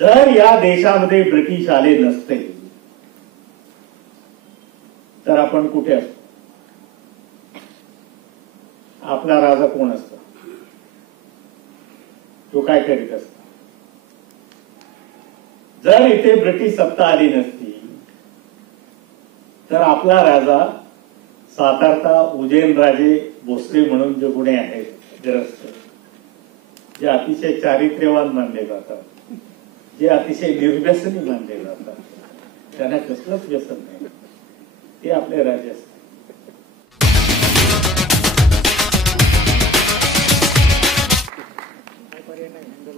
जर या देशामध्ये ब्रिटिश आले नसते तर आपण कुठे असतो? आपला राजा कोण असतो? तो काय करीत असतो? जर इथे ब्रिटिश सत्ता आली नसती तर आपला राजा सातारचा उदयनराजे भोसले म्हणून जे गुणे आहेत ग्रस्त, जे अतिशय चारित्र्यवान मानले जातात, जे अतिशय निर्व्यसनी मानले जातात, त्यांना कसलंच व्यसन नाही, ते आपले राजे असतात.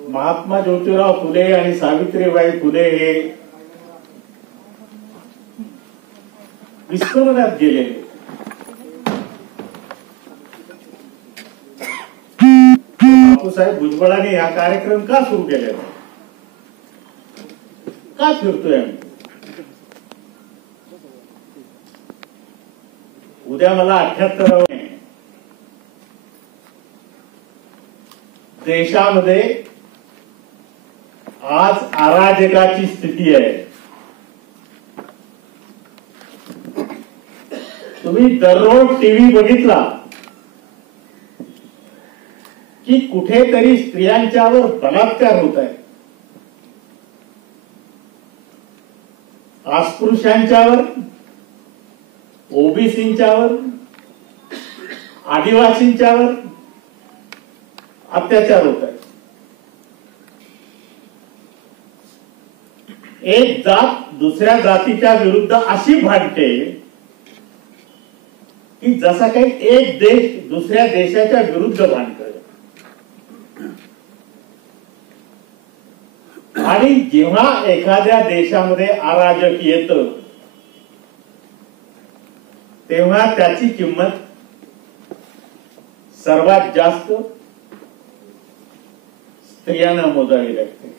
महात्मा ज्योतिराव फुले आणि सावित्रीबाई फुले हे विस्मरणात गेलेले. बापूसाहेब भुजबळांनी हा कार्यक्रम का सुरू केलेला? का फिरतोय आम्ही? उद्या मला 78 देशामध्ये आज अराजकाची स्थिती आहे. तुम्ही दररोज टीव्ही बघितला की कुठेतरी स्त्रियांच्यावर बलात्कार होत आहे, अस्पृश्यांच्यावर, ओबीसींच्यावर, आदिवासींच्यावर अत्याचार होत आहे. एक जात दुसऱ्या जातीच्या विरुद्ध अशी भांडते की जसा काही एक देश दुसऱ्या देशाच्या विरुद्ध भांडतोय. आणि जेव्हा एखाद्या देशामध्ये अराजक येतं तेव्हा त्याची किंमत सर्वात जास्त स्त्रियांना मोजावी लागते.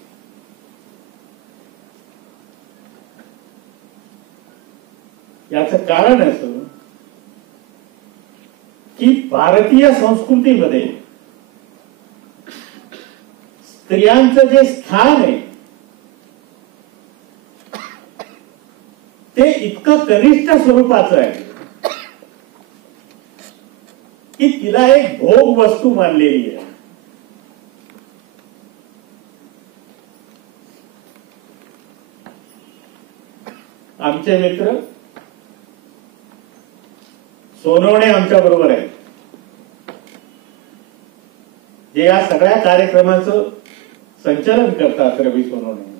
याचं कारण असं की भारतीय संस्कृतीमध्ये स्त्रियांचं जे स्थान आहे ते इतकं कनिष्ठ स्वरूपाचं आहे की तिला एक भोग वस्तू मानलेली आहे. आमचे मित्र सोनवणे आमच्या बरोबर आहे, जे या सगळ्या कार्यक्रमाचं संचालन करतात. रवी सोनवणे,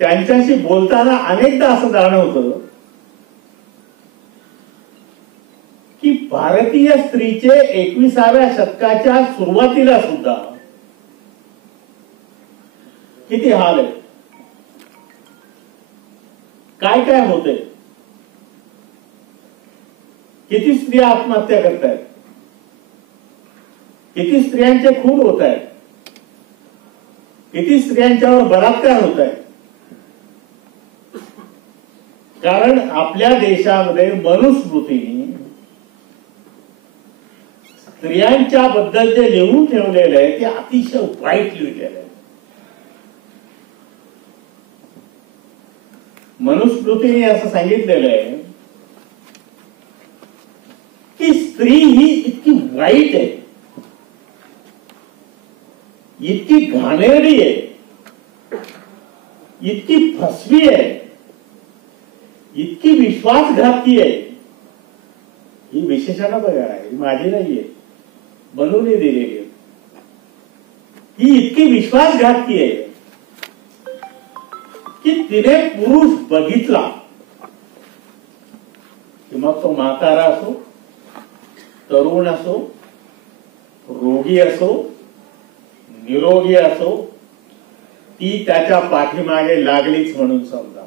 त्यांच्याशी बोलताना अनेकदा असं जाणवतं की भारतीय स्त्रीचे 21व्या शतकाच्या सुरुवातीला सुद्धा किती हाल आहे, काय काय होते, किती स्त्रिया आत्महत्या करतायत, किती स्त्रियांचे खून होत आहेत, किती स्त्रियांच्यावर बलात्कार होत आहे. कारण आपल्या देशामध्ये मनुस्मृतीने स्त्रियांच्या बद्दल जे लिहून ठेवलेलं आहे ते अतिशय वाईट लिहिलेलं आहे. मनुस्मृतीने असं सांगितलेलं आहे की स्त्री ही इतकी वाईट आहे, इतकी घाणेरडी आहे, इतकी फसवी आहे, इतकी विश्वासघाती आहे. ही विशेषणं बघा, ही माझी नाहीये, बनवून दिलेली आहे. ही इतकी विश्वासघाती आहे की तिने पुरुष बघितला की मग तो म्हातारा असो, तरुण असो, रोगी असो, निरोगी असो, ती त्याच्या पाठीमागे लागलीच म्हणून समजा.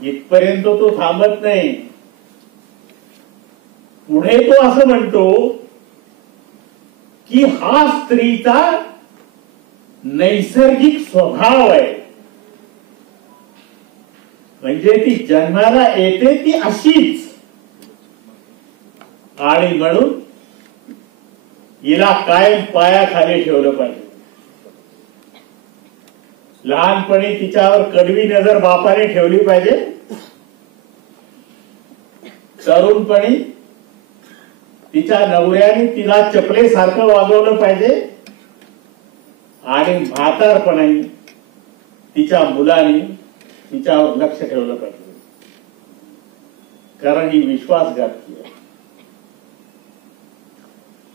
इथपर्यंत तो थांबत नाही. पुढे तो असं म्हणतो की हा स्त्रीचा नैसर्गिक स्वभाव आहे. म्हणजे ती जन्माला येते ती अशीच, आणि म्हणून हिला कायम पायाखाली ठेवलं पाहिजे. लहानपणी तिच्यावर कडवी नजर बापाने ठेवली पाहिजे. तरुणपणी तिच्या नवऱ्याने तिला चपलेसारखं वागवलं पाहिजे आणि म्हातारपणी तिच्या मुलांनी तिच्यावर लक्ष ठेवलं पाहिजे. कारण ही विश्वासघातकी आहे.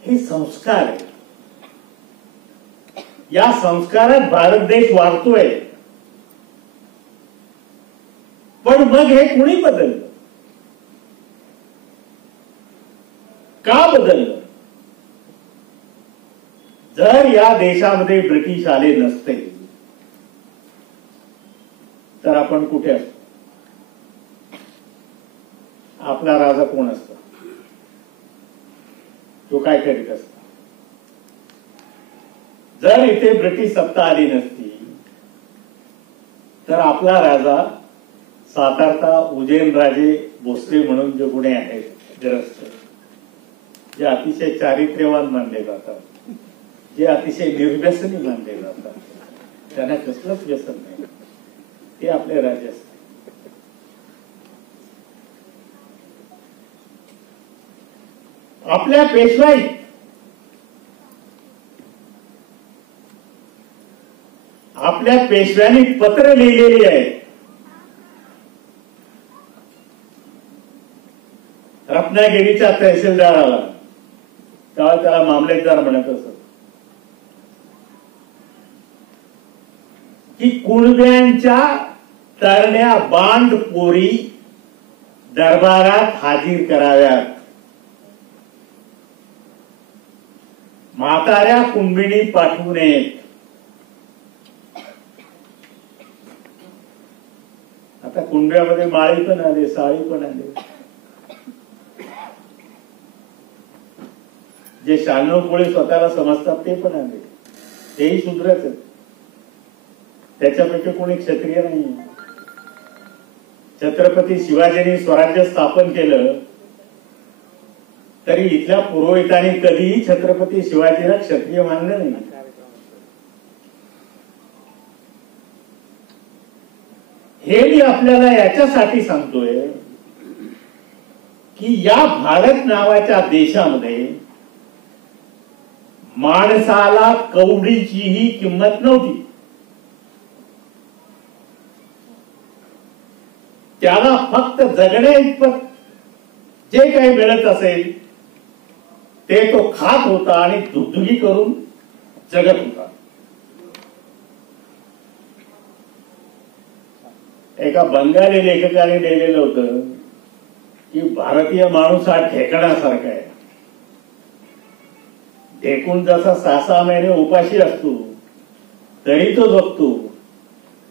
हे संस्कार आहे. या संस्कारात भारत देश वाढतोय. पण मग हे कुणी बदललं? का बदललं? जर या देशामध्ये ब्रिटिश आले नसते तर आपण कुठे असतो? आपला राजा कोण असतो? तो काय करीत असतो? जर इथे ब्रिटिश सत्ता आली नसती तर आपला राजा सातारचा उदयनराजे भोसले म्हणून जे कोणी आहेत ग्रस्त, जे अतिशय चारित्र्यवान मानले जातात, जे अतिशय निर्व्यसनी मानले जातात, त्यांना कसलंच व्यसन नाही, ते आपले राजे असतात. आपल्या पेशवाई आपल्या पेशव्यांनी पत्र लिहिलेली आहे. रत्नागिरीच्या तहसीलदाराला, तेव्हा त्याला मामलेदार म्हणत असत, की कुणब्यांच्या तरण्या बांध पोरी दरबारात हाजीर कराव्यात. म्हाताऱ्या कुणबिणी पाठवू नयेत. आता कुंड्यामध्ये माळी पण आले, साळी पण आले. जे 96 पोळे स्वतःला समजतात ते पण आले. तेही शूद्रच आहेत. त्याच्यापैकी कोणी क्षत्रिय नाही. छत्रपती शिवाजींनी स्वराज्य स्थापन केलं तरी इथल्या पुरोहितांनी कधीही छत्रपती शिवाजीला क्षत्रिय मानलं नाही. हे मी आपल्याला याच्यासाठी सांगतोय की या भारत नावाच्या देशामध्ये माणसाला कवडीचीही किंमत नव्हती. त्याला फक्त जगण्या इतपत जे काही मिळत असेल ते तो खात होता आणि दुगदुगी करून जगत होता. एका बंगाली लेखकाने लिहिलेलं होतं की भारतीय माणूस हा ठेकणासारखा आहे. ढेकून जसा 6-6 महिने उपाशी असतो तरी तो जगतो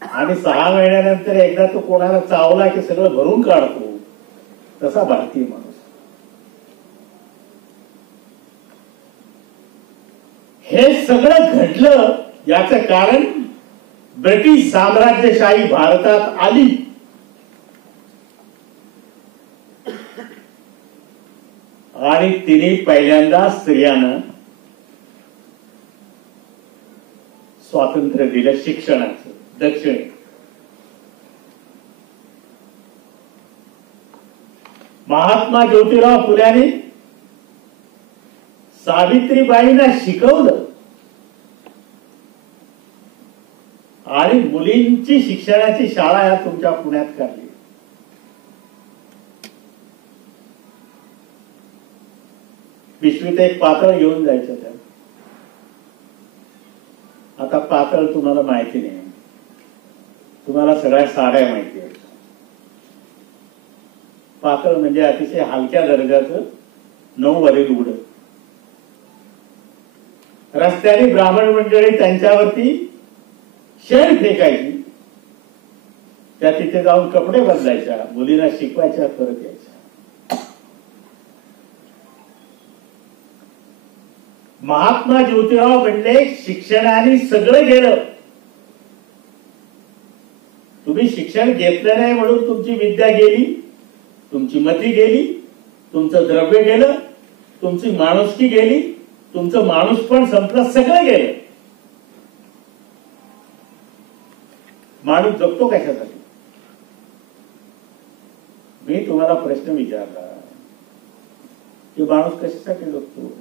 आणि 6 महिन्यानंतर एकदा तो कोणाला चावला की सगळं भरून काढतो. तसा भारतीय माणूस. हे सगळं घडलं याचं कारण ब्रिटिश साम्राज्यशाही भारतात आली. आणि तिने पहिल्यांदा स्त्रियांना स्वातंत्र्य दिलं शिक्षणाचं. दक्षिण महात्मा ज्योतिराव फुल्यांनी सावित्रीबाईंना शिकवलं आणि मुलींची शिक्षणाची शाळा या तुमच्या पुण्यात काढली. पिशवीत एक पातळ घेऊन जायचं. त्या आता पातळ तुम्हाला माहिती नाही. तुम्हाला सगळ्या साड्या माहिती आहेत. पातळ म्हणजे अतिशय हलक्या दर्जाचं 9 उघड. रस्त्याने ब्राह्मण मंडळी त्यांच्यावरती शेण फेकायची. त्या तिथे जाऊन कपडे बदलायच्या, मुलींना शिकवायच्या, परत यायच्या. महात्मा ज्योतिराव म्हणले शिक्षणाने सगळं गेलं. तुम्ही शिक्षण घेतलं नाही म्हणून तुमची विद्या गेली, तुमची मती गेली, तुमचं द्रव्य गेलं, तुमची माणुसकी गेली, तुमचं माणूस पण संपलं, सगळं गेलं. माणूस जगतो कशासाठी? मी तुम्हाला प्रश्न विचारला की माणूस कशासाठी जगतो?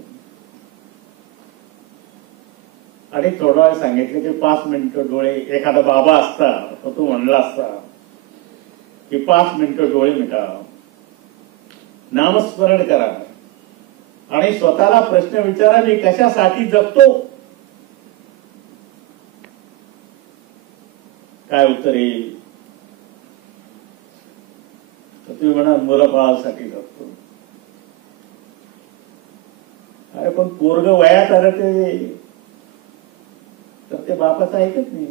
आणि थोडा वेळ सांगितलं की 5 मिनिटं डोळे, एखादा बाबा असता तर तो म्हणला असता की 5 मिनिटं डोळे मिटा, नामस्मरण करा आणि स्वतःला प्रश्न विचारा, मी कशासाठी जगतो? काय उत्तर येईल? तर तुम्ही म्हणा मुलाबाळासाठी जगतो. अरे पण पोरग वयात आलं तर ते बापाचं ऐकत नाही.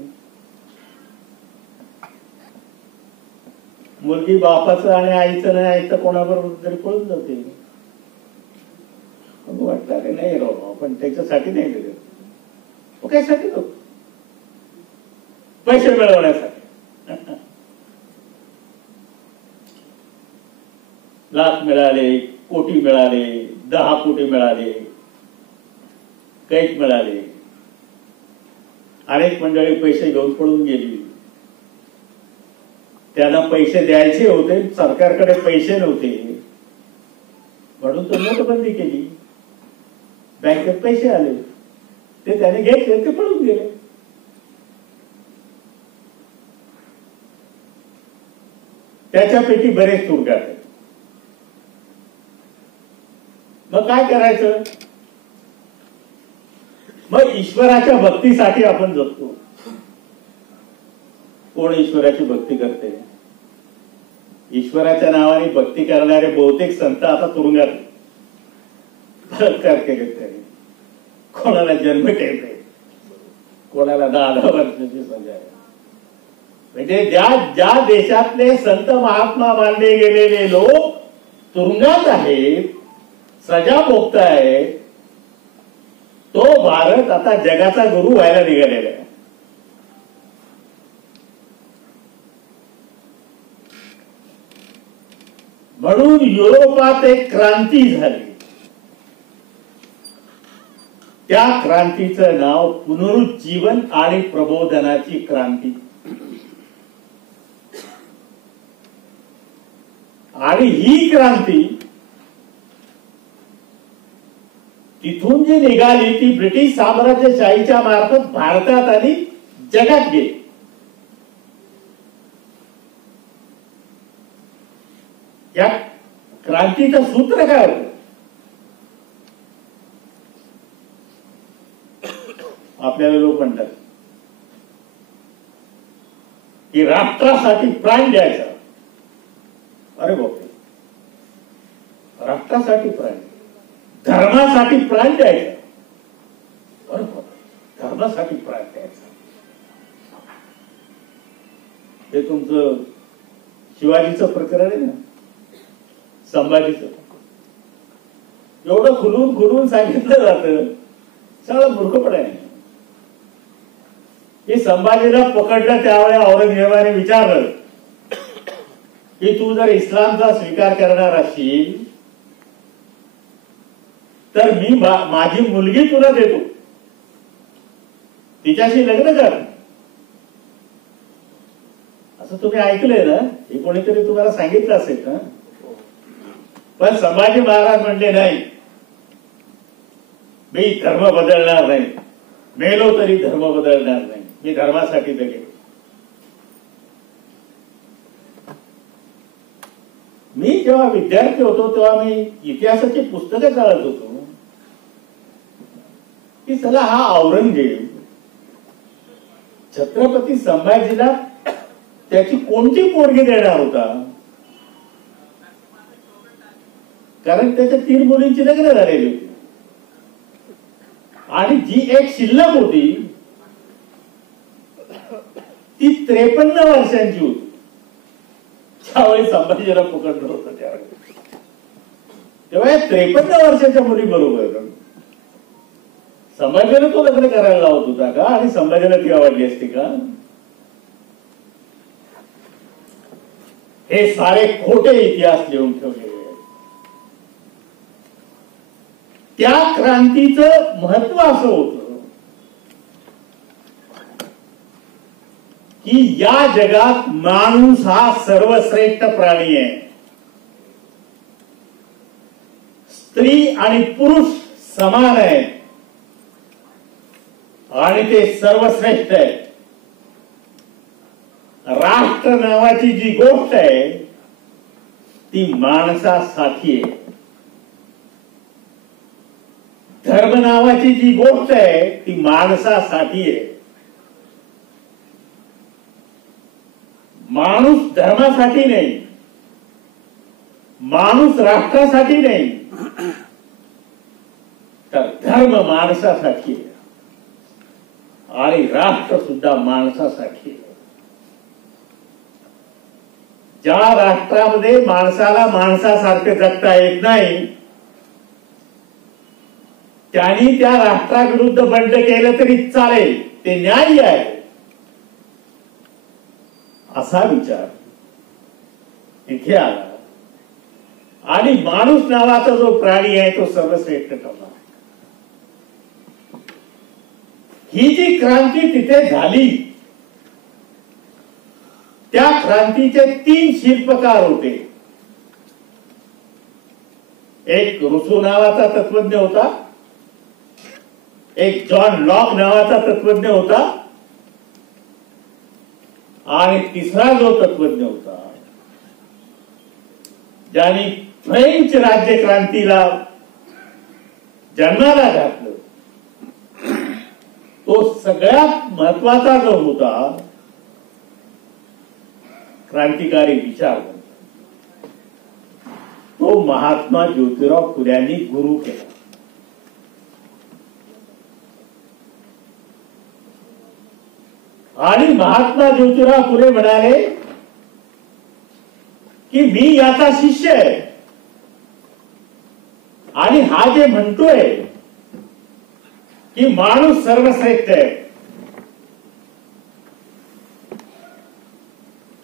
मुलगी बापाचं आणि आईचं नाही ऐकतं, कोणाबरोबर तरी पळून जाते. वाटतं की नाही राव, पण त्याच्यासाठी नाही दिलं. तो कशासाठी तो? पैसे मिळवण्यासाठी. लाख मिळाले, कोटी मिळाले, 10 कोटी मिळाले, कैक मिळाले. अनेक मंडळी पैसे घेऊन पळून गेली. त्यांना पैसे द्यायचे होते, सरकारकडे पैसे नव्हते म्हणून तर नोटबंदी केली. बँकेत पैसे आले, ते त्याने घेतले, ते पळून गेले. त्याच्यापैकी बरेच तुरुंगात आहेत. मग काय करायचं? मग ईश्वराच्या भक्तीसाठी आपण जगतो. कोण ईश्वराची भक्ती करते? ईश्वराच्या नावाने भक्ती करणारे बहुतेक संत आता तुरुंगात बलात्कार केले त्याने. कोणाला जन्मठेप आहे, कोणाला 10 वर्षाची सजा आहे. म्हणजे ज्या देशातले संत महात्मा मानले गेलेले लोक तुरुंगात आहेत, सजा भोगतायत, तो भारत आता जगाचा गुरु व्हायला निघालेला आहे. म्हणून युरोपात एक क्रांती झाली. त्या क्रांतीचं नाव पुनरुज्जीवन आणि प्रबोधनाची क्रांती. आणि ही क्रांती तिथून जी निघाली ती ब्रिटिश साम्राज्यशाहीच्या मार्फत भारतात आणि जगात गेली. या क्रांतीचं सूत्र काय होतं? आपल्याला लोक म्हणतात की राष्ट्रासाठी प्राण द्यायचा. अरे बापरे, राष्ट्रासाठी प्राण, धर्मासाठी प्राण द्यायचा. अरे बापरे, धर्मासाठी प्राण द्यायचा. हे तुमचं शिवाजीचं प्रकरण आहे ना, संभाजीचं. एवढं खुलून सांगितलं जातं, सगळं मूर्खपणा आहे. की संभाजीला पकडलं त्यावेळेला औरंगजेबाने विचारलं की तू जर इस्लामचा स्वीकार करणार असशील तर मी माझी मुलगी तुला देतो, तिच्याशी लग्न कर. असं तुम्ही ऐकलंय ना? हे कोणीतरी तुम्हाला सांगितलं असेल ना? पण संभाजी महाराज म्हणले नाही, मी धर्म बदलणार नाही, मेलो तरी धर्म बदलणार नाही, मी धर्मासाठी जगेन. मी जेव्हा विद्यार्थी होतो तेव्हा मी इतिहासाची पुस्तकं चालत होतो की चला हा औरंगजेब छत्रपती संभाजीला त्याची कोणती पोरगी देणार होता? कारण त्याच्या 3 मुलींची लग्न झालेली होती आणि जी एक शिल्लक होती ती 53 वर्षांची होती. त्यावेळी संभाजीला पकडलं होतं त्यावेळी. तेव्हा या 53 वर्षाच्या मुली बरोबर संभाजीला तो लग्न करायला लावत होता का? आणि संभाजीला ती आवडली असती का? हे सारे खोटे इतिहास लिहून ठेवले. त्या क्रांतीचं महत्व असं होतं की या जगात माणूस हा सर्वश्रेष्ठ प्राणी आहे. स्त्री आणि पुरुष समान आहे आणि ते सर्वश्रेष्ठ आहे. राष्ट्र नावाची जी गोष्ट आहे ती माणसासाठी आहे. धर्म नावाची जी गोष्ट आहे ती माणसासाठी आहे. माणूस धर्मासाठी नाही, माणूस राष्ट्रासाठी नाही, तर धर्म माणसासाठी आहे आणि राष्ट्र सुद्धा माणसासाठी आहे. ज्या राष्ट्रामध्ये माणसाला माणसासारखे जगता येत नाही त्यांनी त्या राष्ट्राविरुद्ध बंड केलं तरी चालेल, ते न्याय्य आहे असा विचार इथे आला आणि माणूस नावाचा जो प्राणी आहे तो सर्वश्रेष्ठ ठरला. ही जी क्रांती तिथे झाली त्या क्रांतीचे 3 शिल्पकार होते. एक रुसो नावाचा तत्वज्ञ होता, एक जॉन लॉक नावाचा तत्वज्ञ होता आणि तिसरा जो तत्वज्ञ होता ज्यांनी फ्रेंच राज्य क्रांतीला जन्माला घातलं तो सगळ्यात महत्वाचा जो होता क्रांतिकारी विचार तो महात्मा ज्योतिराव फुल्यांनी गुरु केला. आणि महात्मा ज्योतिराव फुले म्हणाले की मी याचा शिष्य आहे आणि हा जे म्हणतोय की माणूस सर्वश्रेष्ठ आहे,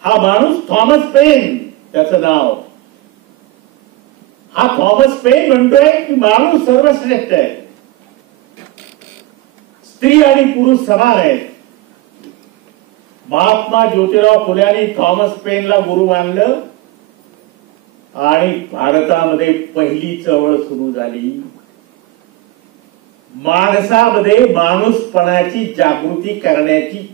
हा माणूस थॉमस पेन त्याचं नाव, हा थॉमस पेन म्हणतोय की माणूस सर्वश्रेष्ठ आहे, स्त्री आणि पुरुष समान आहेत. महात्मा ज्योतिराव फुल्यांनी थॉमस पेनला गुरु मानलं आणि भारतामध्ये पहिली चळवळ सुरू झाली. माणसामध्ये माणूसपणाची जागृती करण्याची.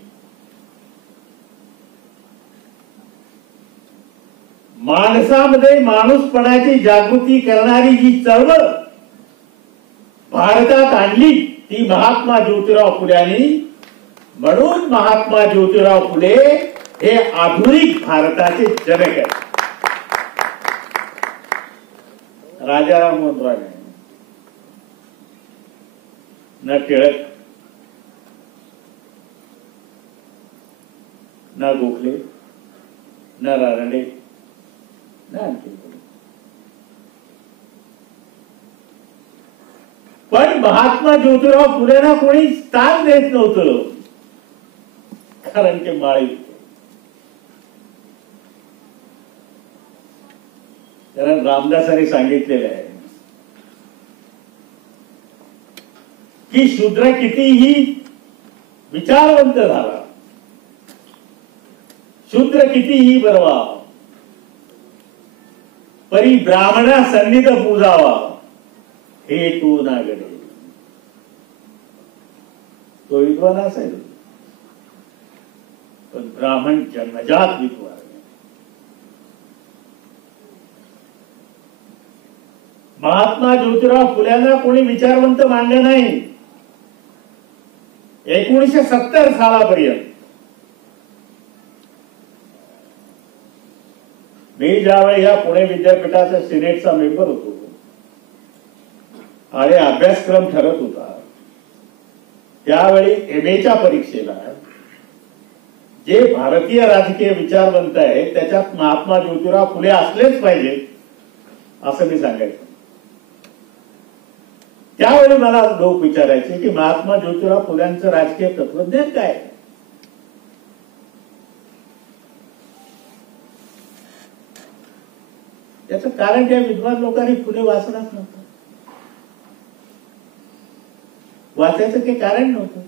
माणसामध्ये माणूसपणाची जागृती करणारी जी चळवळ भारतात आणली ती महात्मा ज्योतिराव फुल्यांनी. म्हणून महात्मा ज्योतिराव फुले हे आधुनिक भारताचे जनक आहेत. राजाराम मोहन राय न टिळक न गोखले न रानडे न आणखी कोणी. पण महात्मा ज्योतिराव फुलेंना कोणी स्थान देत नव्हतं कारण ते माळी होते. कारण रामदासांनी सांगितलेलं आहे की शूद्र कितीही विचारवंत झाला, शूद्र कितीही बरवा, परी ब्राह्मणा सन्निध पूजावा हे तू ना घडे. तो विद्वान असेल पण ब्राह्मण जन्मजात विद्वान. महात्मा ज्योतिराव फुल्यांना कोणी विचारवंत मानलं नाही. 1970 सालापर्यंत मी ज्यावेळी या पुणे विद्यापीठाचा सिनेटचा मेंबर होतो आणि अभ्यासक्रम ठरत होता त्यावेळी MA परीक्षेला जे भारतीय राजकीय विचारवंत आहे त्याच्यात महात्मा ज्योतिराव फुले असलेच पाहिजे असं मी सांगायचं. त्यावेळी मला लोक विचारायचे की महात्मा ज्योतिराव फुल्यांचं राजकीय तत्वज्ञान काय. त्याचं कारण त्या विद्वान लोकांनी फुले वाचलाच नव्हतं. वाचायचं काही कारण नव्हतं,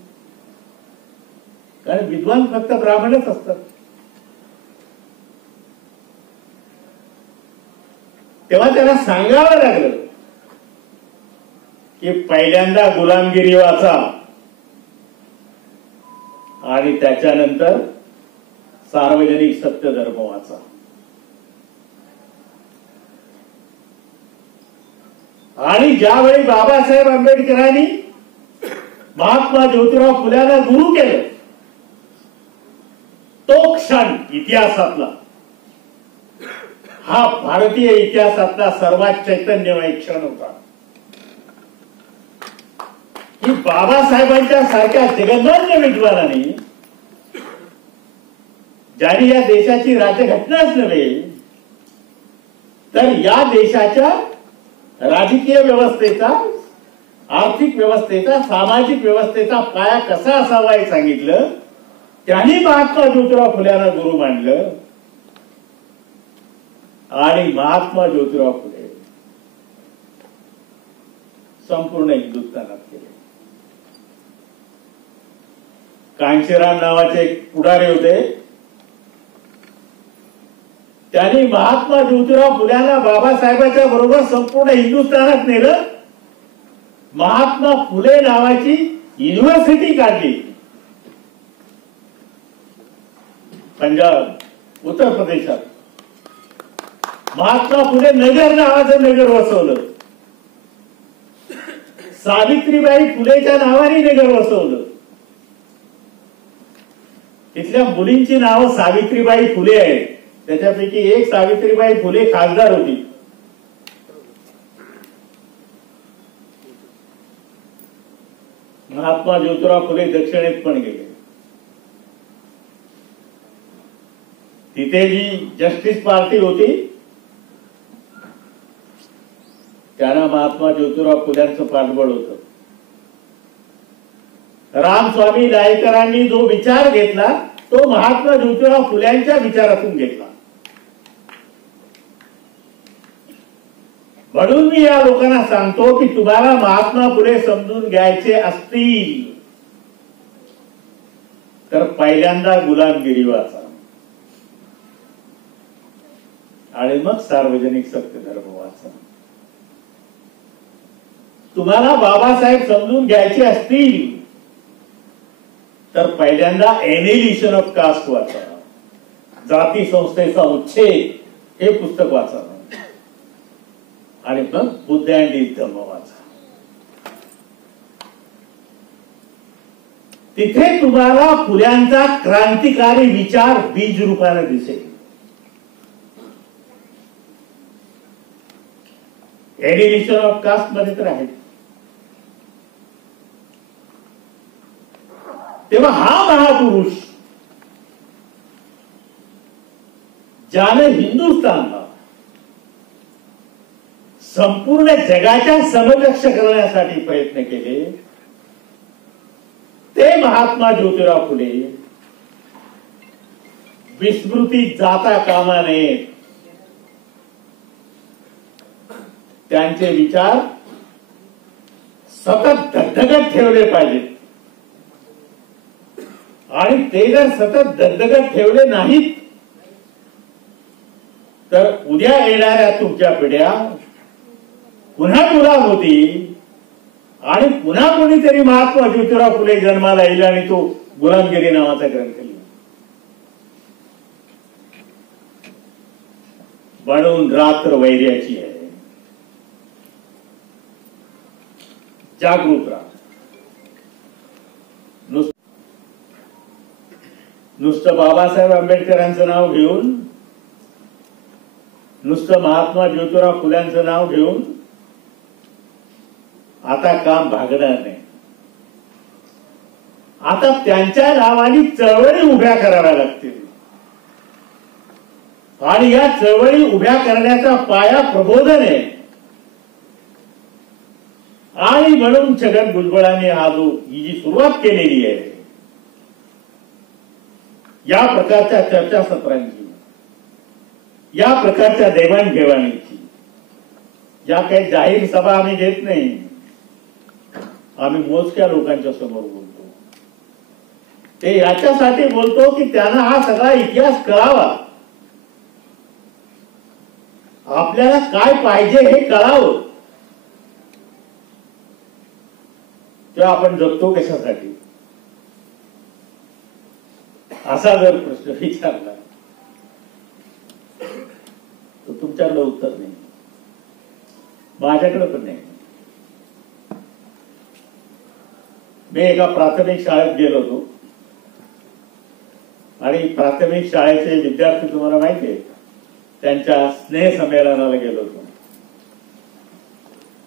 कारण विद्वान फक्त ब्राह्मणच असतात. तेव्हा त्याला सांगावं लागलं की पहिल्यांदा गुलामगिरी वाचा आणि त्याच्यानंतर सार्वजनिक सत्य धर्म वाचा. आणि ज्यावेळी बाबासाहेब आंबेडकरांनी महात्मा ज्योतिराव फुल्यांना गुरु केलं, तो क्षण इतिहासातला, हा भारतीय इतिहासातला सर्वात चैतन्यमय क्षण होता की बाबासाहेबांच्या सारख्या जगन्मान्य विद्वानाने, ज्यांनी या देशाची राज्यघटनाच नव्हे तर या देशाच्या राजकीय व्यवस्थेचा, आर्थिक व्यवस्थेचा, सामाजिक व्यवस्थेचा पाया कसा असावा हे सांगितलं. त्यांनी महात्मा ज्योतिराव फुल्यांना गुरु मानलं आणि महात्मा ज्योतिराव फुले संपूर्ण हिंदुस्थानात केले. कांशीराम नावाचे एक पुढारी होते, त्यांनी महात्मा ज्योतिराव फुल्यांना बाबासाहेबांच्या बरोबर संपूर्ण हिंदुस्थानात नेलं. महात्मा फुले नावाची युनिव्हर्सिटी काढली पंजाब, उत्तर प्रदेशात. महात्मा फुले नगर नावाचं नगर वसवलं. सावित्रीबाई फुलेच्या नावाने नगर वसवलं. तिथल्या मुलींची नावं सावित्रीबाई फुले आहेत. त्याच्यापैकी एक सावित्रीबाई फुले खासदार होती. महात्मा ज्योतिराव फुले दक्षिणेत पण गेले. तिथे जी जस्टिस पार्टी होती त्यांना महात्मा ज्योतिराव फुल्यांचं पाठबळ होतं. रामस्वामी नायकरांनी जो विचार घेतला तो महात्मा ज्योतिराव फुल्यांच्या विचारातून घेतला. म्हणून मी या लोकांना सांगतो की तुम्हाला महात्मा फुले समजून घ्यायचे असतील तर पहिल्यांदा गुलामगिरी वाचा आणि मग सार्वजनिक सत्य धर्म वाचा. तुम्हाला बाबासाहेब समजून घ्यायचे असतील तर पहिल्यांदा एनिहिलेशन ऑफ कास्ट वाचा, जाती संस्थेचा उच्छेद हे पुस्तक वाचा आणि मग बुद्ध अँड धम्म वाचा. तिथे तुम्हाला फुल्यांचा क्रांतिकारी विचार बीज रूपाने दिसेल. एनिहिलेशन ऑफ कास्ट मध्ये तर आहे. तेव्हा हा महापुरुष ज्याने हिंदुस्थानला संपूर्ण जगाच्या समकक्ष करण्यासाठी प्रयत्न केले ते महात्मा ज्योतिराव फुले विस्मृतीत जाता कामा नयेत. त्यांचे विचार सतत धगधगत ठेवले पाहिजेत आणि ते जर सतत धगधगत ठेवले नाहीत तर उद्या येणाऱ्या तुमच्या पिढ्या पुन्हा गुलाम होतील आणि पुन्हा कोणीतरी महात्मा ज्योतिराव फुले जन्माला येईल आणि तो गुलामगिरी नावाचा ग्रंथ लिहिला. म्हणून रात्र वैर्याची आहे. जागृत राहा. नुसतं बाबासाहेब आंबेडकरांचं नाव घेऊन, नुसतं महात्मा ज्योतिराव फुल्यांचं नाव घेऊन आता काम भागणार नाही. आता त्यांच्या नावाने चळवळी उभ्या कराव्या लागतील आणि या चळवळी उभ्या करण्याचा पाया प्रबोधन आहे. आणि म्हणून छगन भुजबळांनी ही जी सुरुवात केलेली आहे या प्रकारच्या चर्चासत्रांची, या प्रकारच्या देवाणघेवाणीची, या काही जाहीर सभा आम्ही घेत नाही. आम्ही मोजक्या लोकांच्या समोर बोलतो. ते याच्यासाठी बोलतो की त्यांना हा सगळा इतिहास कळावा, आपल्याला काय पाहिजे हे कळावं. तेव्हा आपण जगतो कशासाठी, असा जर प्रश्न विचारला तर तुमच्याकडे उत्तर नाही, माझ्याकडे पण नाही. मी एका प्राथमिक शाळेत गेलो होतो आणि प्राथमिक शाळेचे विद्यार्थी तुम्हाला माहिती आहे, त्यांच्या स्नेह संमेलनाला गेलो होतो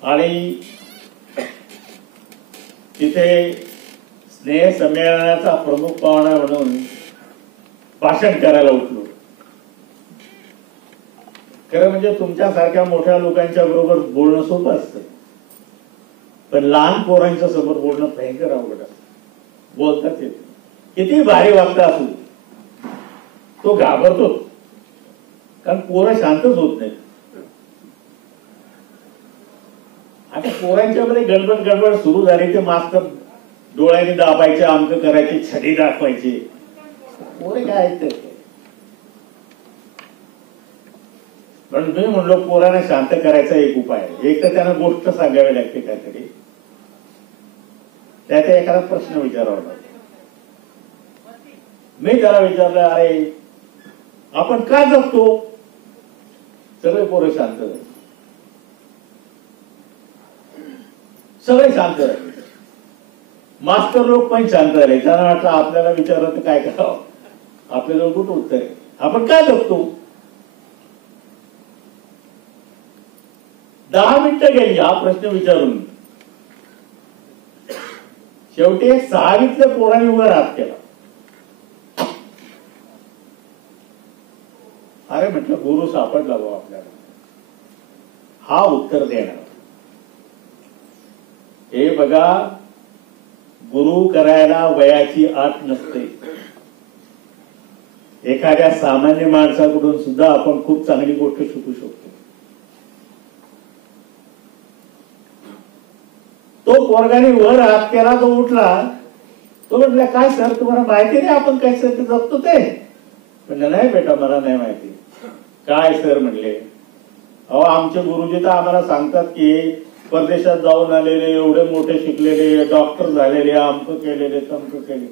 आणि तिथे स्नेह संमेलनाचा प्रमुख पाहुणा म्हणून भाषण करायला उठलो. खरं म्हणजे तुमच्यासारख्या मोठ्या लोकांच्या बरोबर बोलणं सोपं असतं, पण लहान पोरांच्या समोर बोलणं भयंकर अवघड असतं. बोलताच येत, किती भारी वागता असू तो घाबरतो, कारण पोरं शांतच होत नाहीत. आता पोरांच्या मध्ये गडबड गडबड सुरू झाली ते मास्तर डोळ्याने दाबायचे, आमक करायचे, छडी दाखवायचे. पोरे काय ऐकतात? पण मी म्हणलो पोरांना शांत करायचा एक उपाय आहे. एक तर त्यांना गोष्ट सांगावी लागते काहीतरी, त्यात एखादा प्रश्न विचारावा लागतो. मी त्याला विचारलं, अरे आपण का जगतो? सगळे पोरं शांत झाले, सगळे शांत झाले. मास्तर लोक पण शांत झाले. त्यांना वाटलं आपल्याला विचारलं तर काय करावं, आपल्याला कुठं उत्तर आहे. आपण काय जगतो? 10 मिनिटं गेली हा प्रश्न विचारून. शेवटी एक 6वीतल्या पोराने उभा हात केला. अरे म्हटलं गुरु सापडला भाऊ आपल्याला, हा उत्तर देणार. हे बघा, गुरु करायला वयाची अट नसते. एखाद्या सामान्य माणसाकडून सुद्धा आपण खूप चांगली गोष्ट शिकू शकतो. तो पोरगाने वर हात केला, तो उठला, तो म्हटला काय सर तुम्हाला माहिती नाही आपण काय सर जगतो ते? म्हणलं नाही बेटा मला नाही माहिती. काय सर म्हणले, अहो आमचे गुरुजी तर आम्हाला सांगतात की परदेशात जाऊन आलेले, एवढे मोठे शिकलेले, डॉक्टर झालेले, अमक केलेले, तमक केले.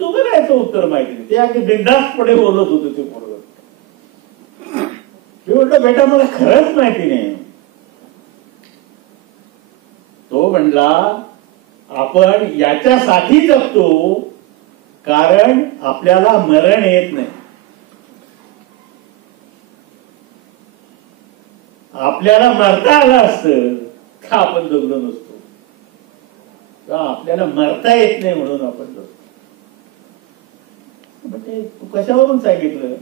तुम्हाला याचं उत्तर माहिती नाही. ते अगदी बिनधास्तपणे बोलत होते ते पोरग. मी म्हटलं बेटा मला खरंच माहिती नाही. तो म्हणला आपण याच्यासाठी जगतो कारण आपल्याला मरण येत नाही. आपल्याला मरता आलं असतं का आपण जगलो नसतो. आपल्याला मरता येत नाही म्हणून आपण जगतो. म्हणजे तू कशावरून सांगितलं?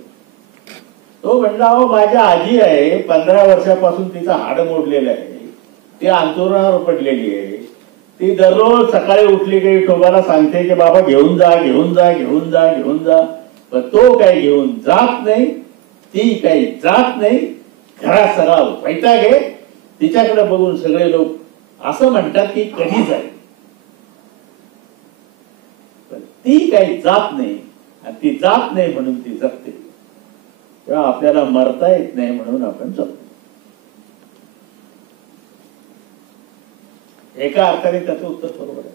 तो म्हणला अहो माझ्या आजी आहे, 15 वर्षापासून तिचं हाड मोडलेलं आहे, ती अंथरुणावर पडलेली आहे. ती दररोज सकाळी उठली की विठोबाला सांगते की बाबा घेऊन जा घेऊन जा घेऊन जा घेऊन जा, पण तो काही घेऊन जात नाही, ती काही जात नाही. घरात सगळा वैताग आहे. तिच्याकडे बघून सगळे लोक असं म्हणतात की कधी जाईल, पण ती काही जात नाही. आणि ती जात नाही म्हणून ती जगते. तेव्हा आपल्याला मरता येत नाही म्हणून आपण जगतो. एका अर्थाने त्याचं उत्तर बरोबर आहे.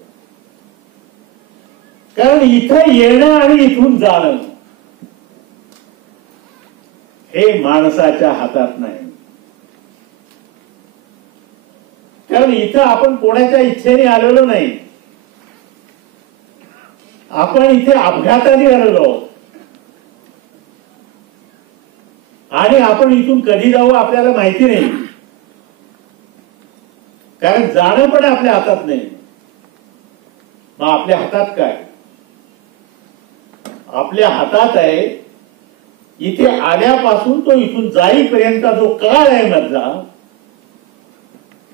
कारण इथं येणं आणि इथून जाणं हे माणसाच्या हातात नाही. कारण इथं आपण कोणाच्या इच्छेने आलेलो नाही, आपण इथे अपघाताने आलेलो आणि आपण इथून कधी जाऊ आपल्याला माहिती नाही. कारण जाणं पण आपल्या हातात नाही. मग आपल्या हातात काय? आपल्या हातात आहे इथे आल्यापासून तो इथून जाईपर्यंत जो काळ आहे मधला,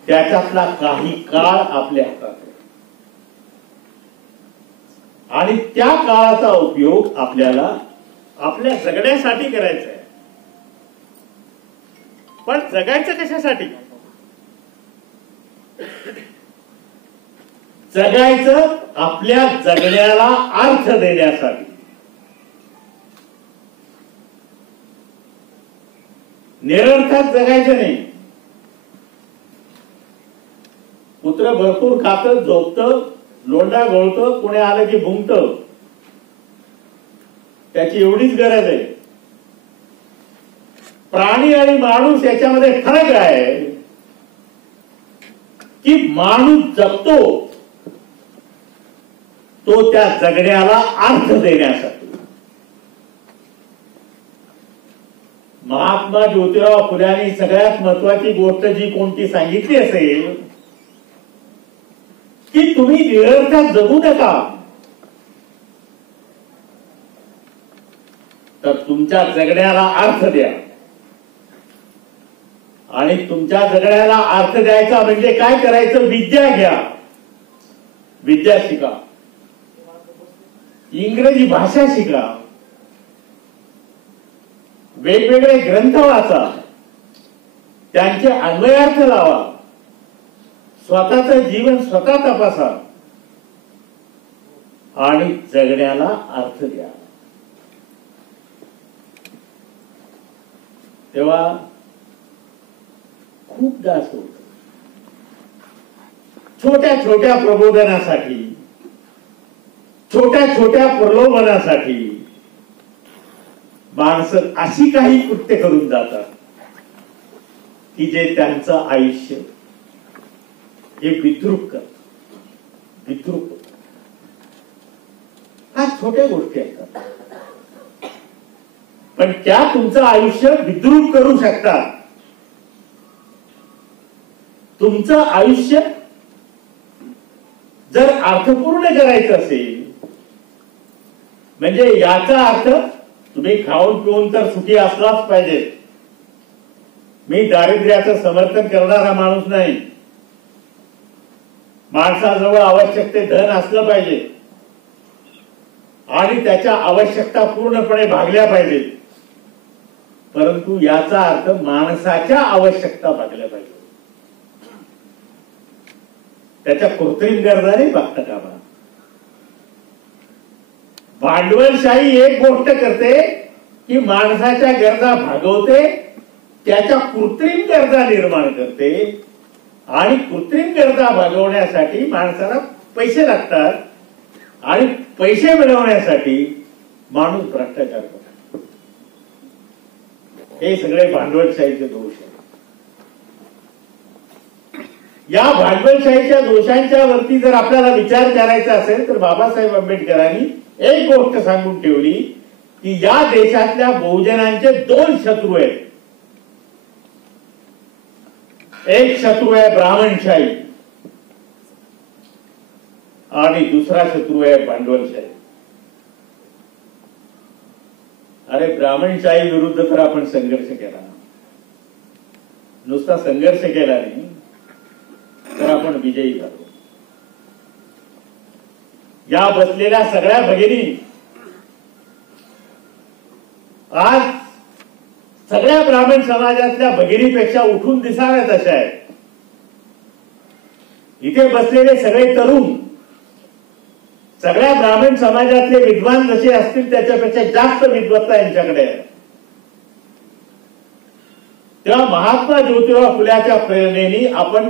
त्याच्यातला काही काळ आपल्या हातात आहे. आणि त्या काळाचा उपयोग आपल्याला आपल्या जगण्यासाठी करायचा आहे. पण जगायचं कशासाठी? जगायचं आपल्या जगण्याला अर्थ देण्यासाठी. निरर्थक जगायचं नाही. कुत्र भरपूर खातं, झोपतं, लोंढा गळतं, कोणी आलं की भुंकतं, त्याची एवढीच गरज आहे. प्राणी आणि माणूस याच्यामध्ये फरक आहे की माणूस जगतो तो त्या जगण्याला अर्थ देण्यासाठी. महात्मा ज्योतिराव फुल्यांनी सगळ्यात महत्वाची गोष्ट जी कोणती सांगितली असेल की तुम्ही निरर्थक जगू नका, तर तुमच्या जगण्याला अर्थ द्या. आणि तुमच्या जगण्याला अर्थ द्यायचा म्हणजे काय करायचं? विद्या घ्या, विद्या शिका, इंग्रजी भाषा शिका, वेगवेगळे ग्रंथ वाचा, त्यांचे अन्वयार्थ लावा, स्वतःचं जीवन स्वतः तपासा आणि जगण्याला अर्थ द्या. तेव्हा खूपदा असं होतं, छोट्या छोट्या प्रबोधनासाठी, छोट्या छोट्या प्रलोभनासाठी माणसं अशी काही कृत्य करून जातात की जे त्यांचं आयुष्य हे विद्रूप करतात. विद्रूप हा छोट्या गोष्टी असतात, पण त्या तुमचं आयुष्य विद्रूप करू शकतात. तुमचं आयुष्य जर अर्थपूर्ण करायचं असेल, म्हणजे याचा अर्थ तुम्ही खाऊन पिऊन तर सुखी असलाच पाहिजे. मी दारिद्र्याचं समर्थन करणारा माणूस नाही. माणसाजवळ आवश्यक ते धन असलं पाहिजे आणि त्याच्या आवश्यकता पूर्णपणे भागल्या पाहिजेत, परंतु याचा अर्थ माणसाच्या आवश्यकता भागल्या पाहिजे. त्याच्या कृत्रिम गरजाने भागता कामा. भांडवलशाही एक गोष्ट करते की माणसाच्या गरजा भागवते, त्याच्या कृत्रिम गरजा निर्माण करते आणि कृत्रिम गरजा भागवण्यासाठी माणसाला पैसे लागतात आणि पैसे मिळवण्यासाठी माणूस भ्रष्टाचार करतो. हे सगळे भांडवलशाहीचे दोष आहेत. या भांडवलशाहीच्या दोषांच्या वरती जर आपल्याला विचार करायचा असेल तर बाबासाहेब आंबेडकरांनी एक गोष्ट सांगून ठेवली की या देशातल्या बहुजनांचे दोन शत्रू आहेत. एक शत्रू आहे ब्राह्मणशाही आणि दुसरा शत्रू आहे भांडवलशाही. अरे ब्राह्मणशाही विरुद्ध तर आपण संघर्ष केला, नुसता संघर्ष केला नाही तर आपण विजयी झालो. या बसलेल्या सगळ्या भगिनी आज सगळ्या ब्राह्मण समाजातल्या भगिनीपेक्षा उठून दिसाव्यात अशा आहेत. इथे बसलेले सगळे तरुण सगळ्या ब्राह्मण समाजातले विद्वान जसे असतील त्याच्यापेक्षा जास्त विद्वत्ता यांच्याकडे आहे. तेव्हा महात्मा ज्योतिराव फुल्याच्या प्रेरणेने आपण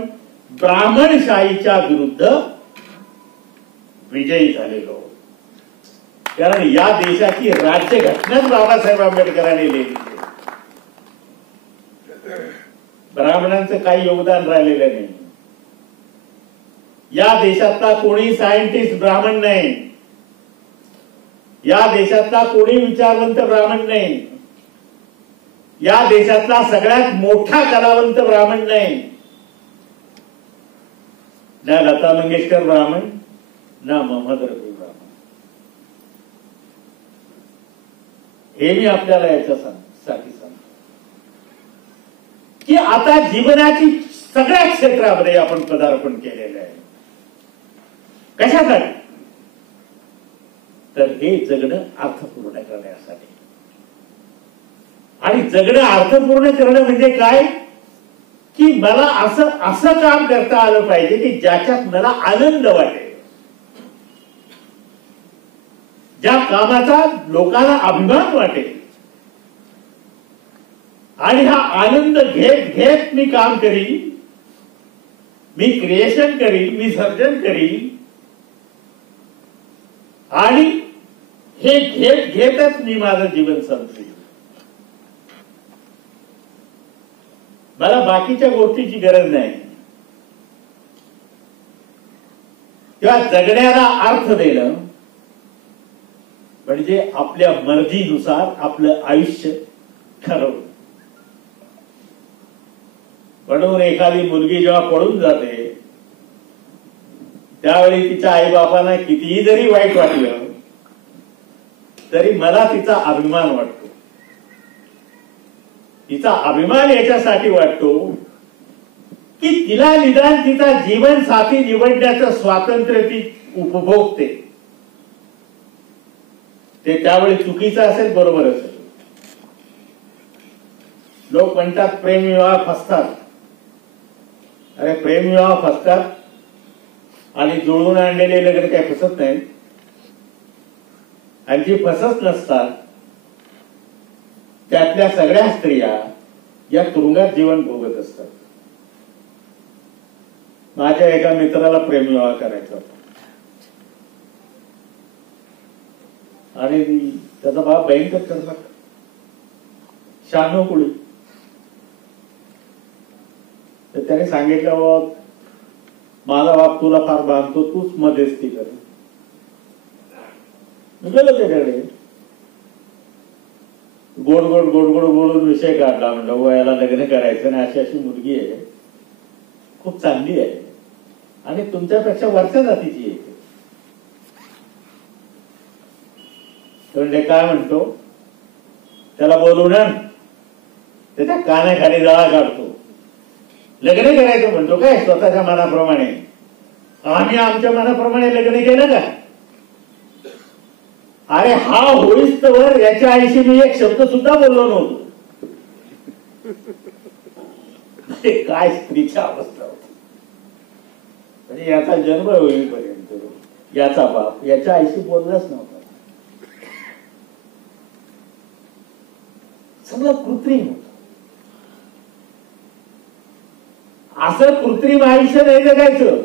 ब्राह्मणशाहीच्या विरुद्ध विजयी झालेलो. कारण या देशाची राज्यघटनाच बाबासाहेब आंबेडकरांनी लिहिली. ब्राह्मणांचं काही योगदान राहिलेलं नाही. या देशातला कोणी सायंटिस्ट ब्राह्मण नाही, या देशातला कोणी विचारवंत ब्राह्मण नाही, या देशातला सगळ्यात मोठा कलावंत ब्राह्मण नाही. ना लता मंगेशकर ब्राह्मण, ना मोहम्मद रफी ब्राह्मण. हे मी आपल्याला याच्यासाठी सांगतो की आता जीवनाची सगळ्या क्षेत्रामध्ये आपण पदार्पण केलेलं आहे. कशासाठी? तर हे जगणं अर्थपूर्ण करण्यासाठी. आणि जगणं अर्थपूर्ण करणं म्हणजे काय की मला असं काम करता आलं पाहिजे की ज्याच्यात मला आनंद वाटेल. ज्या कामाचा लोकांना अभिमान वाटेल आणि हा आनंद घेत घेत मी काम करीन, मी क्रिएशन करीन, मी सर्जन करीन आणि हे घेत घेतच मी माझं जीवन संपवीन. मला बाकीच्या गोष्टीची गरज नाही. तेव्हा जगण्याला अर्थ देणं म्हणजे आपल्या मर्जीनुसार आपलं आयुष्य ठरवणं. म्हणून एखादी मुलगी जेव्हा पळून जाते त्यावेळी तिच्या आईबापांना कितीही जरी वाईट वाटलं तरी मला तिचा अभिमान वाटतो. तिचा अभिमान याच्यासाठी वाटतो की तिला निदान तिचा जीवन साथी निवडण्याचं स्वातंत्र्य ती उपभोगते. ते त्यावेळी चुकीचं असेल, बरोबर असेल. लोक म्हणतात प्रेमविवाह फसतात. अरे प्रेमविवाह फसतात आणि जुळवून आणलेले लग्न काही फसत नाही. आणि जी फसत नसतात त्यातल्या सगळ्या स्त्रिया या तुरुंगात जीवन भोगत असतात. माझ्या एका मित्राला प्रेमविवाह करायचा होता आणि त्याचा बाप भयंकर करणार 96 कुळी. तर त्याने सांगितलं बाबा माझा बाप तुला फार बांधतो, तूच मध्यस्थी कर. गेलो त्याच्याकडे, गोड गोड गोड गोड बोलून विषय काढला. म्हणलं हो याला लग्न करायचं आणि अशी अशी मुलगी आहे, खूप चांगली आहे आणि तुमच्यापेक्षा वरच्या जातीची आहे. म्हणजे काय म्हणतो, त्याला बोलून त्याच्या कानाखाली जाळा काढतो. लग्न करायचं म्हणतो काय स्वतःच्या मनाप्रमाणे. आम्ही आमच्या मनाप्रमाणे लग्न केलं का? अरे हा होईस्तवर याच्या आईशी मी एक शब्द सुद्धा बोललो नव्हतो. काय स्त्रीची अवस्था होती. म्हणजे याचा जन्म होईपर्यंत याचा बाप याच्या आईशी बोललाच नव्हता. सगळं कृत्रिम होत. असं कृत्रिम आयुष्य नाही जगायचं.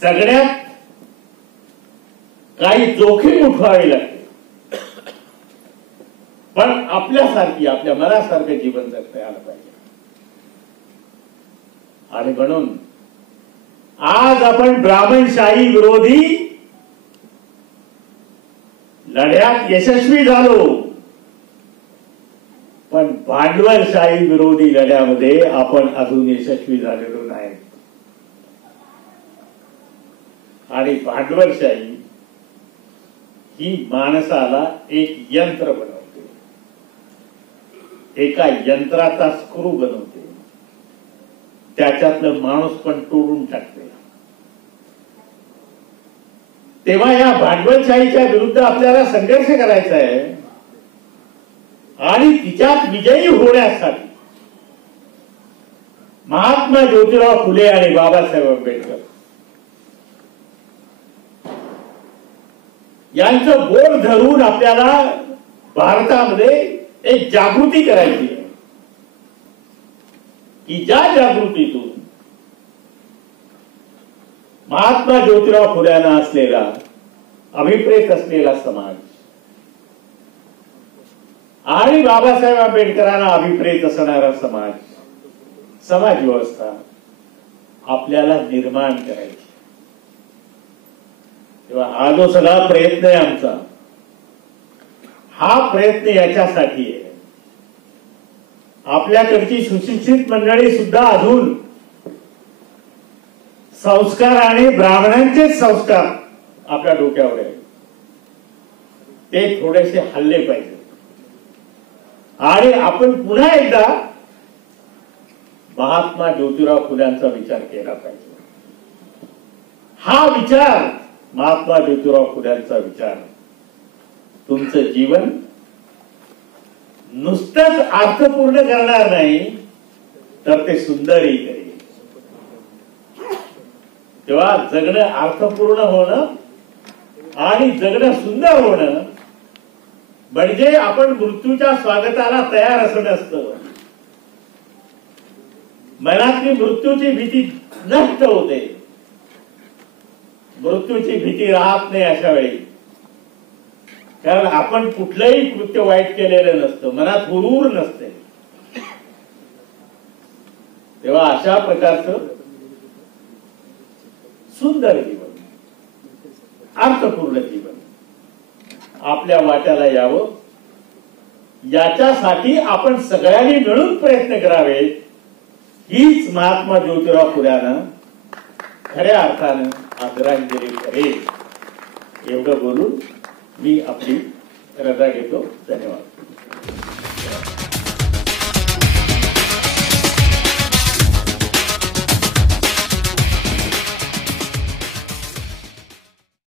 जगण्यात काही जोखीम उठवावी लागते, पण आपल्यासारखी आपल्या मनासारखं जीवन जगता आलं पाहिजे. आणि म्हणून आज आपण ब्राह्मणशाही विरोधी लढ्यात यशस्वी झालो, पण भांडवलशाही विरोधी लढ्यामध्ये आपण अजून यशस्वी झालेलो नाही. आणि भांडवलशाही ही माणसाला एक यंत्र बनवते, एका यंत्राचा स्क्रू बनवते, त्याच्यातलं माणूस पण तोडून टाकते. तेव्हा या भांडवलशाहीच्या विरुद्ध आपल्याला संघर्ष करायचा आहे आणि तिच्यात विजयी होण्यासाठी महात्मा ज्योतिराव फुले आणि बाबासाहेब आंबेडकर यांचं बोट धरून आपल्याला भारतामध्ये एक जागृती करायची आहे की ज्या जागृतीतून महात्मा ज्योतिराव फुल्यांना असलेला अभिप्रेत असलेला समाज आणि बाबासाहेब आंबेडकरांना अभिप्रेत असणारा समाज व्यवस्था आपल्याला निर्माण करायची. तेव्हा हा जो सगळा प्रयत्न आहे आमचा, हा प्रयत्न याच्यासाठी आहे. आपल्याकडची सुशिक्षित मंडळी सुद्धा अजून संस्कार आणि ब्राह्मणांचेच संस्कार आपल्या डोक्यावर आहे, ते थोडेसे हल्ले पाहिजे. आणि आपण पुन्हा एकदा महात्मा ज्योतिराव फुल्यांचा विचार केला पाहिजे. हा विचार, महात्मा ज्योतिराव फुल्यांचा विचार तुमचं जीवन नुसतंच अर्थपूर्ण करणार नाही, तर ते सुंदरही करेल. तेव्हा जगणं अर्थपूर्ण होणं आणि जगणं सुंदर होणं म्हणजे आपण मृत्यूच्या स्वागताला तयार असं नसतं. मनातली मृत्यूची भीती नष्ट होते. मृत्यूची भीती राहत नाही अशा वेळी, कारण आपण कुठलंही कृत्य वाईट केलेलं नसतं, मनात हुरूर नसते. तेव्हा अशा प्रकारचं सुंदर जीवन, अर्थपूर्ण जीवन आपल्या वाट्याला यावं, याच्यासाठी आपण सगळ्यांनी मिळून प्रयत्न करावे. हीच महात्मा ज्योतिराव फुल्यानं खऱ्या अर्थानं आदरांजली करेल. एवढं बोलून मी आपली रजा घेतो. धन्यवाद.